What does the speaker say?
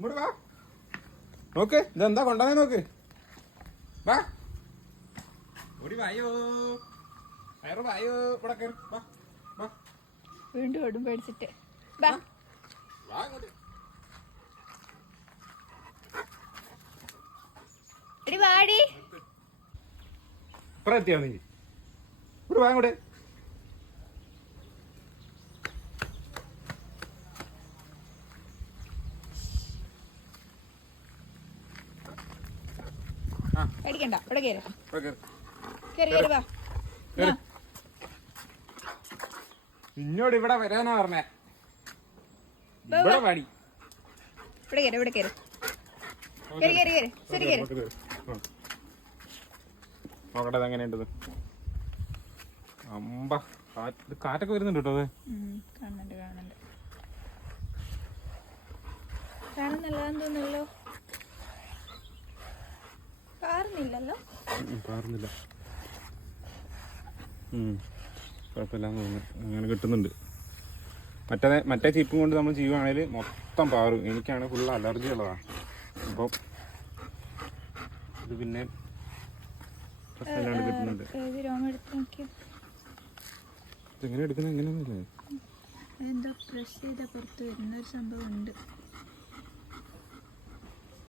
ഇങ്ങോട്ട് വാ. നോക്ക് ഇതെന്താ കൊണ്ടുവന്നേ നോക്ക്. വാ ഓടി വായോ. വയറ് വായോ. ഇവിടെ കേറ്. വാ വാ. വീണ്ടും ഓടും പേടിച്ചിട്ട്. വാ വാ ഇങ്ങോട്ട്. എടി വാടി. ഇപ്പഴ എത്തിയാ നീ. ഇവിടെ വാ ഇങ്ങോട്ട്. പേടിക്കണ്ട. ഇവിടെ കേറ്. ഇവിടെ കേറ്. കേറി കേറി വാ. കേറ്. നിന്നോട് ഇവിടെ വരാനാ പറഞ്ഞേ. ഇവിടെ പാടി. ഇവിടെ കേറ്. ഇവിടെ കേറ്. കേറി കേറി കേറി. ശരി കേറ്. നോക്കട്ടെ അതെങ്ങനെയുണ്ടത്. അമ്പ കാറ്റൊക്കെ വരുന്നുണ്ട് കേട്ടോ. അത് കാണുന്നുണ്ട് കാണുന്നുണ്ട്. കാണുന്നല്ലാന്ന് തോന്നുന്നല്ലോ. കാറുന്നില്ലല്ലോ. കാറുന്നില്ല. കുഴപ്പമില്ലാന്ന് തോന്നുന്നു. അങ്ങനെ കിട്ടുന്നുണ്ട്. മറ്റേ ചീപ്പും കൊണ്ട് നമ്മൾ ചെയ്യുവാണെങ്കിൽ മൊത്തം പാറും. എനിക്കാണ് ഫുള്ള് അലർജി ഉള്ളതാണ്. അപ്പം ഇത് പിന്നെ പ്രശ്നമില്ലാണ്ട് കിട്ടുന്നുണ്ട്. ഇതെങ്ങനെ എടുക്കുന്നത് എങ്ങനെയൊന്നുമില്ലേ. എന്തോ പ്രസ് ചെയ്ത പുറത്ത് വരുന്നൊരു സംഭവം ഉണ്ട്.